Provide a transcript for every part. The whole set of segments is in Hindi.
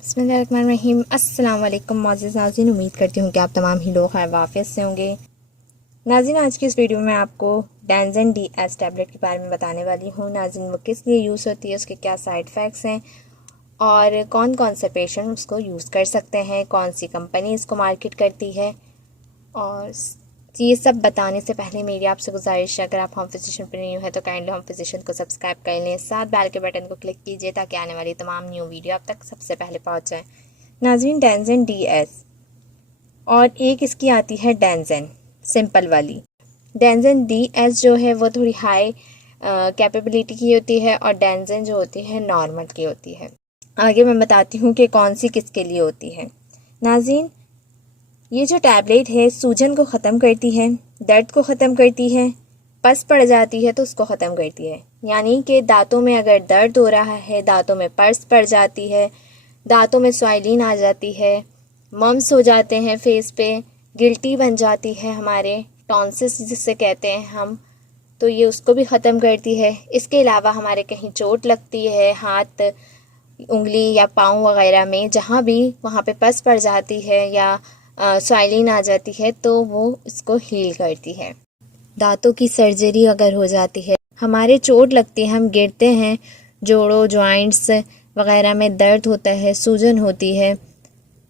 बिस्मिल्लाहिर्रहमानिर्रहीम। अस्सलाम वालेकुम मोअज़्ज़िज़ नाज़रीन, उम्मीद करती हूँ कि आप तमाम ही लोग खैर वाफ़ियत से होंगे। नाज़रीन, आज की इस वीडियो में आपको डेंज़न DS टैबलेट के बारे में बताने वाली हूँ। नाज़रीन, वो किस लिए यूज़ होती है, उसके क्या साइड इफ़ेक्ट्स हैं और कौन कौन से पेशेंट उसको यूज़ कर सकते हैं, कौन सी कंपनी इसको मार्केट करती है। और ये सब बताने से पहले मेरी आपसे गुजारिश है, अगर आप होम फिजिशियन पर न्यू है तो काइंडली होम फिजिशियन को सब्सक्राइब कर लें, साथ बेल के बटन को क्लिक कीजिए ताकि आने वाली तमाम न्यू वीडियो आप तक सबसे पहले पहुंच जाए। नाज़रीन, डेंज़न DS और एक इसकी आती है डेंज़न सिंपल वाली। डेंज़न DS जो है वो थोड़ी हाई कैपेबिलिटी की होती है और डेंज़न जो होती है नॉर्मल की होती है। आगे मैं बताती हूँ कि कौन सी किसके लिए होती है। नाज़रीन, ये जो टैबलेट है सूजन को ख़त्म करती है, दर्द को ख़त्म करती है, पस पड़ जाती है तो उसको ख़त्म करती है। यानी कि दांतों में अगर दर्द हो रहा है, दांतों में पस पड़ जाती है, दांतों में स्वाइलिन आ जाती है, मम्स हो जाते हैं फेस पे, गिल्टी बन जाती है, हमारे टॉन्सिस जिसे कहते हैं हम, तो ये उसको भी ख़त्म करती है। इसके अलावा हमारे कहीं चोट लगती है हाथ, उंगली या पाँव वगैरह में, जहाँ भी वहाँ पे पस पड़ जाती है या स्वाइलिन आ जाती है तो वो इसको हील करती है। दांतों की सर्जरी अगर हो जाती है, हमारे चोट लगती है, हम गिरते हैं, जोड़ों जॉइंट्स वगैरह में दर्द होता है, सूजन होती है,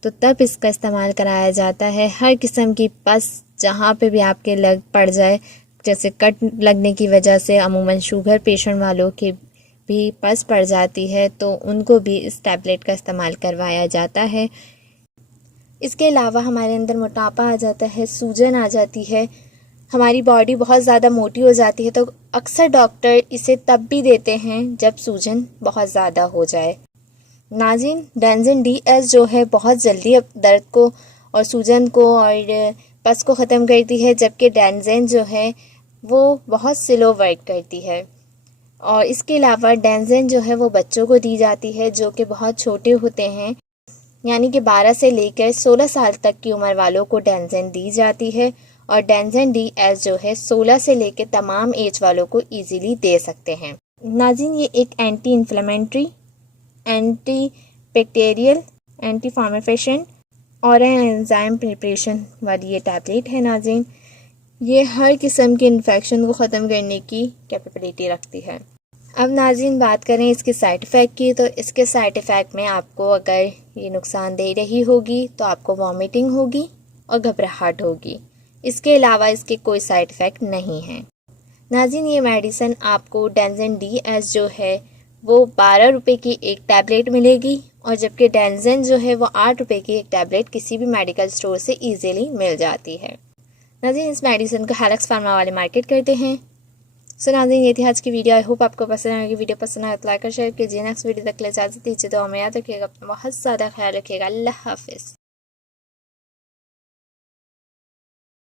तो तब इसका इस्तेमाल कराया जाता है। हर किस्म की पस जहाँ पे भी आपके लग पड़ जाए, जैसे कट लगने की वजह से अमूमन शुगर पेशेंट वालों की भी पस पड़ जाती है तो उनको भी इस टैबलेट का इस्तेमाल करवाया जाता है। इसके अलावा हमारे अंदर मोटापा आ जाता है, सूजन आ जाती है, हमारी बॉडी बहुत ज़्यादा मोटी हो जाती है, तो अक्सर डॉक्टर इसे तब भी देते हैं जब सूजन बहुत ज़्यादा हो जाए। नाज़रीन, डेंज़न DS जो है बहुत जल्दी दर्द को और सूजन को और पस को ख़त्म करती है, जबकि डेंज़न जो है वो बहुत स्लो वर्क करती है। और इसके अलावा डेंज़न जो है वो बच्चों को दी जाती है जो कि बहुत छोटे होते हैं, यानी कि 12 से लेकर 16 साल तक की उम्र वालों को डेंज़न दी जाती है। और डेंज़न DS जो है 16 से लेकर तमाम एज वालों को इजीली दे सकते हैं। नाज़रीन, ये एक anti inflammatory, anti bacterial, anti फार्मेफेशन और एंजाइम प्रिपरेशन वाली ये टैबलेट है। नाज़रीन, ये हर किस्म के इन्फेक्शन को ख़त्म करने की कैपेबिलिटी रखती है। अब नाज़रीन, बात करें इसके साइड इफ़ेक्ट की, तो इसके साइड इफ़ेक्ट में आपको अगर ये नुकसान दे रही होगी तो आपको वॉमिटिंग होगी और घबराहट होगी। इसके अलावा इसके कोई साइड इफ़ेक्ट नहीं है। नाज़रीन, ये मेडिसिन आपको डेंज़न DS जो है वो 12 रुपये की एक टैबलेट मिलेगी, और जबकि डेंज़न जो है वो 8 रुपये की एक टैबलेट किसी भी मेडिकल स्टोर से ईज़िली मिल जाती है। नाज़रीन, इस मेडिसिन को हेलेक्स फार्मा वाले मार्केट करते हैं। सो नाज़रीन, ये थी आज की वीडियो। आई होप आपको पसंद आएगी। वीडियो पसंद आए तो लाइक और शेयर कीजिए। नेक्स्ट वीडियो तक के लिए इजाज़त दीजिए। तो हमें याद रखिएगा, अपना बहुत ज़्यादा ख्याल रखिएगा। अल्लाह हाफिज़।